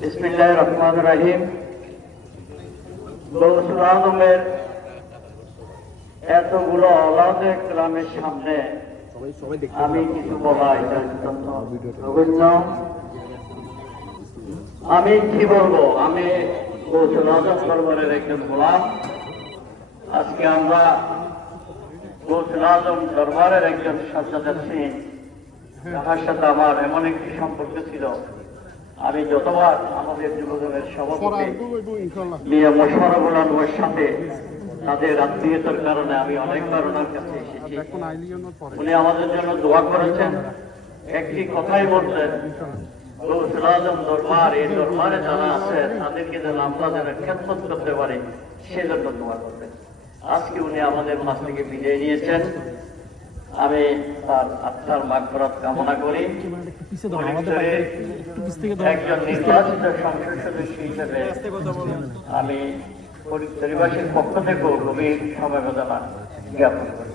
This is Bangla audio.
বিসমিল্লাহির রহমানির রহিম। গৌসুল আজমের এতগুলো আওলাদে কেরামের সামনে আমি কিছু বলা এটা অত্যন্ত নগণ্য। আমি কি বলবো, আমি গৌসুল আজম দরবারের একজন গোলাম। আজকে আমরা গৌসুল আজম দরবারের একজন সাজ্জাদ সিং, যার সাথে আমার এমন একটি সম্পর্ক ছিল, আমি যতবার আমাদের যুবদলের সভাপতি মিয়া মোশাররফুল আলমের সাথে তাদের আত্মীয়তার কারণে আমি অনেকবার ওনার কাছে এসেছি। উনি আমাদের জন্য দোয়া করেছেন, একটি কথাই বলছেন, গৌসুল আজম দরবার, এই দরবারে যারা আছে তাদেরকে যেন আমরা যেন খেদমত করতে পারি, সেজন্য দোয়া করবেন। আজকে উনি আমাদের মাঝ থেকে বিদায় নিয়েছেন। আমি তার আত্মার মাগফিরাত কামনা করি। একজন নির্বাচিত সংসদ সদস্য হিসেবে আমি পরিবারের পক্ষ থেকেও গভীর সমবেদনা জ্ঞাপন করি।